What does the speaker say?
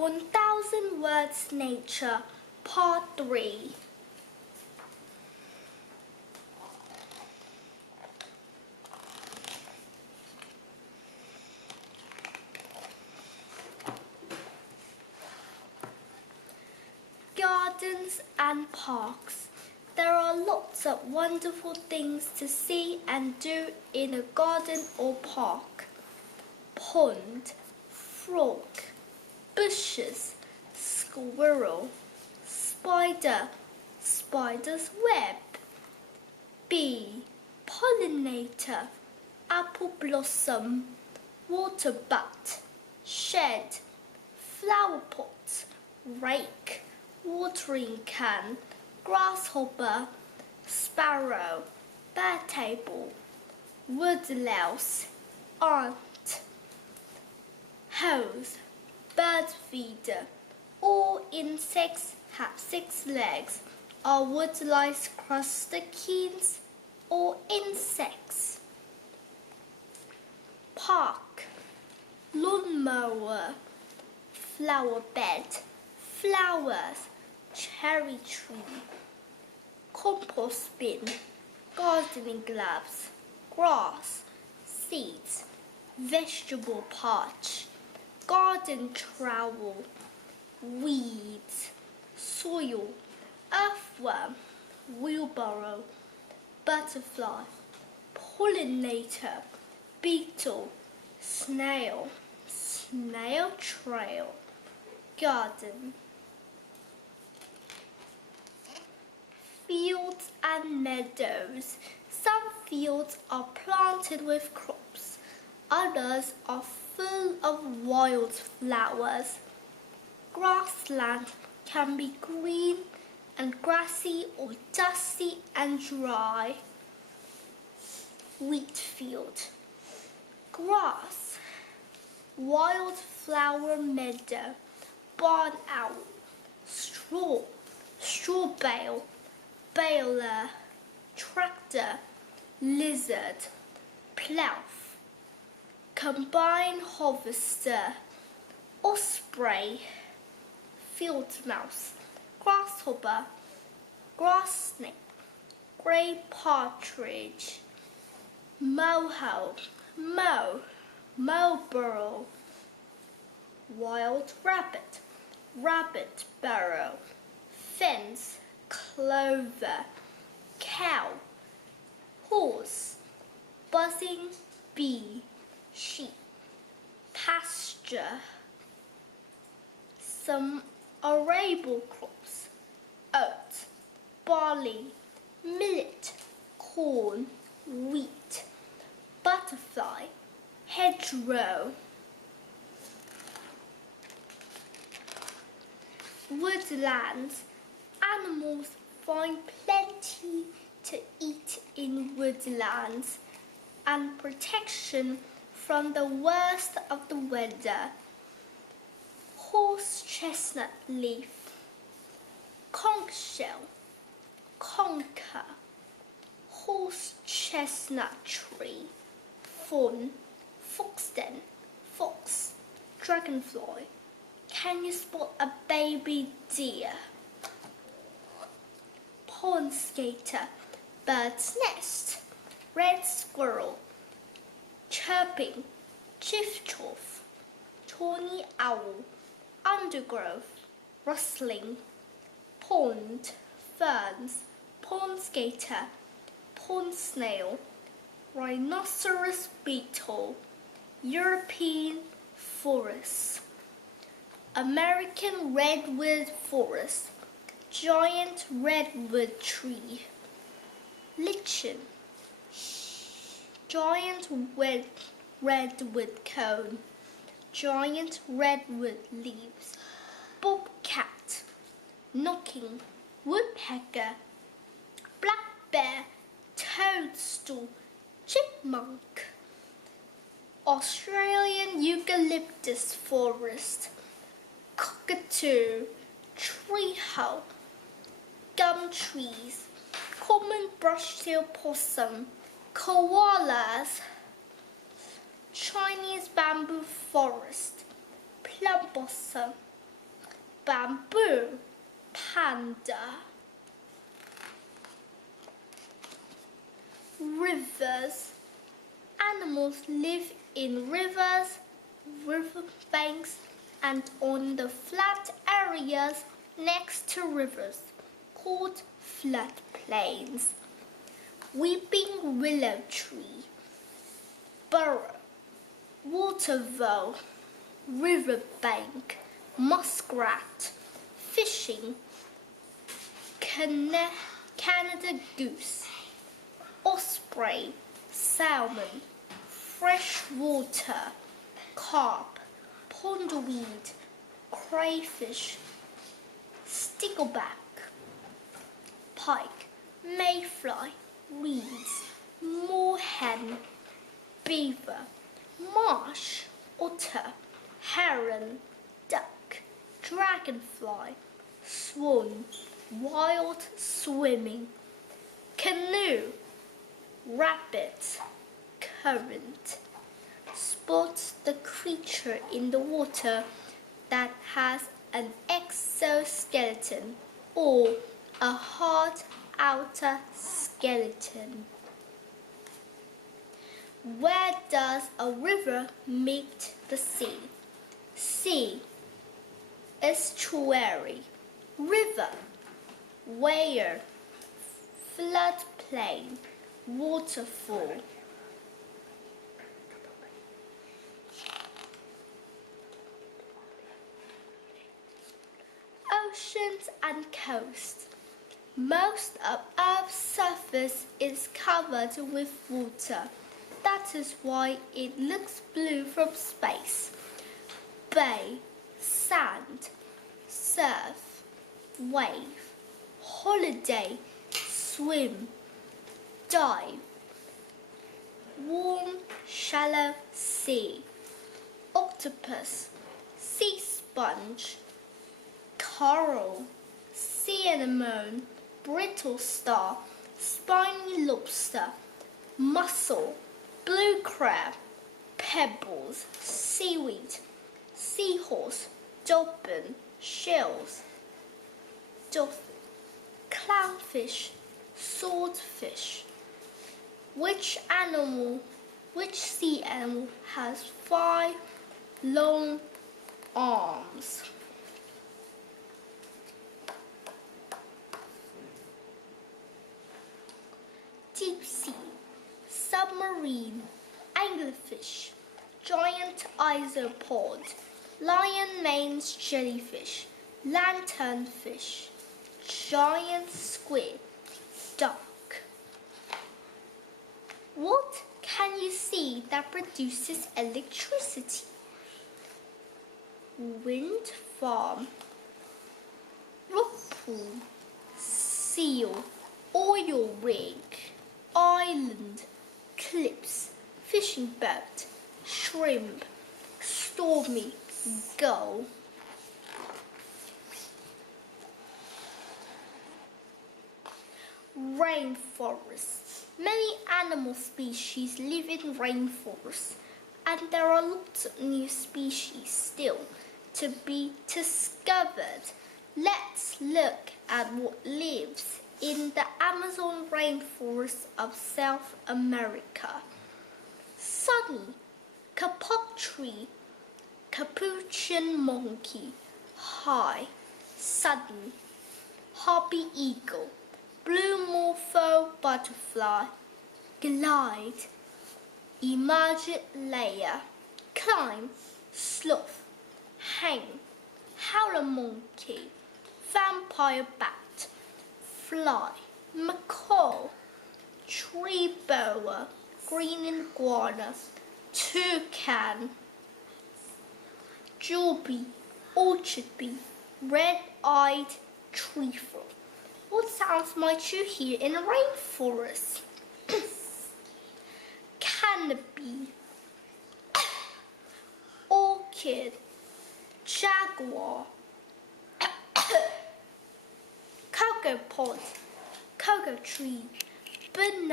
1000 Words Nature, Part 3. Gardens and parks. There are lots of wonderful things to see and do in a garden or park. Pond, frog, bushes, squirrel, spider, spider's web, bee, pollinator, apple blossom, water butt, shed, flower pot, rake, watering can, grasshopper, sparrow, bird table, woodlouse, ant, hose, bird feeder. All insects have 6 legs. Are woodlice crustaceans or insects? Park, lawnmower, flower bed, flowers, cherry tree, compost bin, gardening gloves, grass, seeds, vegetable patch, garden trowel, weeds, soil, earthworm, wheelbarrow, butterfly, pollinator, beetle, snail, snail trail, garden. Fields and meadows. Some fields are planted with crops. Others are full of wild flowers. Grassland can be green and grassy or dusty and dry. Wheat field. Grass. Wildflower meadow. Barn owl. Straw. Straw bale. Baler. Tractor. Lizard. Plough. Combine harvester. Osprey. Field mouse. Grasshopper. Grass snake. Grey partridge. Moho. Moe. Marlborough. Wild rabbit. Rabbit burrow. Fence. Clover. Cow. Horse. Buzzing bee. Sheep. Pasture. Some arable crops: oat, barley, millet, corn, wheat, butterfly, hedgerow. Woodlands. Animals find plenty to eat in woodlands and protection from the worst of the weather. Horse chestnut leaf, conch shell, conker, horse chestnut tree, fawn, foxden, fox, dragonfly. Can you spot a baby deer? Pond skater, bird's nest, red squirrel, chirping, chiff-chaff, tawny owl, undergrowth, rustling, pond, ferns, pond skater, pond snail, rhinoceros beetle, European forest, American redwood forest, giant redwood tree, lichen, giant redwood cone, giant redwood leaves, bobcat, knocking, woodpecker, black bear, toadstool, chipmunk, Australian eucalyptus forest, cockatoo, treehouse, gum trees, common brush-tailed possum, koalas, Chinese bamboo forest, plum blossom, bamboo, panda. Rivers. Animals live in rivers, riverbanks, and on the flat areas next to rivers, called floodplains. Weeping willow tree, burrow, water vole, riverbank, muskrat, fishing, Canada goose, osprey, salmon, freshwater, carp, pondweed, crayfish, stickleback, pike, mayfly, reeds, moorhen, beaver, marsh, otter, heron, duck, dragonfly, swan, wild swimming, canoe, rabbit, current. Spots the creature in the water that has an exoskeleton or a hard outer skeleton. Where does a river meet the sea? Sea, estuary, river, weir, floodplain, waterfall. Oceans and coast. Most of Earth's surface is covered with water. That is why it looks blue from space. Bay, sand, surf, wave, holiday, swim, dive. Warm, shallow sea. Octopus, sea sponge, coral, sea anemone, brittle star, spiny lobster, mussel, blue crab, pebbles, seaweed, seahorse, dolphin, shells, dolphin, clownfish, swordfish. Which sea animal has 5 long arms? Deep sea, submarine, anglerfish, giant isopod, lion-maned jellyfish, lanternfish, giant squid, duck. What can you see that produces electricity? Wind farm, rock pool, seal, oil rig, island, clips, fishing boat, shrimp, stormy, gull. Rainforest. Many animal species live in rainforests, and there are lots of new species still to be discovered. Let's look at what lives in the Amazon rainforest of South America. Sunny, kapok tree, capuchin monkey, high, sudden, harpy eagle, blue morpho butterfly, glide, emergent layer, climb, sloth, hang, howler monkey, vampire bat, fly, macaw, tree boa, green iguana, toucan, jewel-bee, orchard bee, red-eyed trefoil. What sounds might you hear in a rainforest? Canopy, orchid, jaguar, cocoa pod, cocoa tree, banana.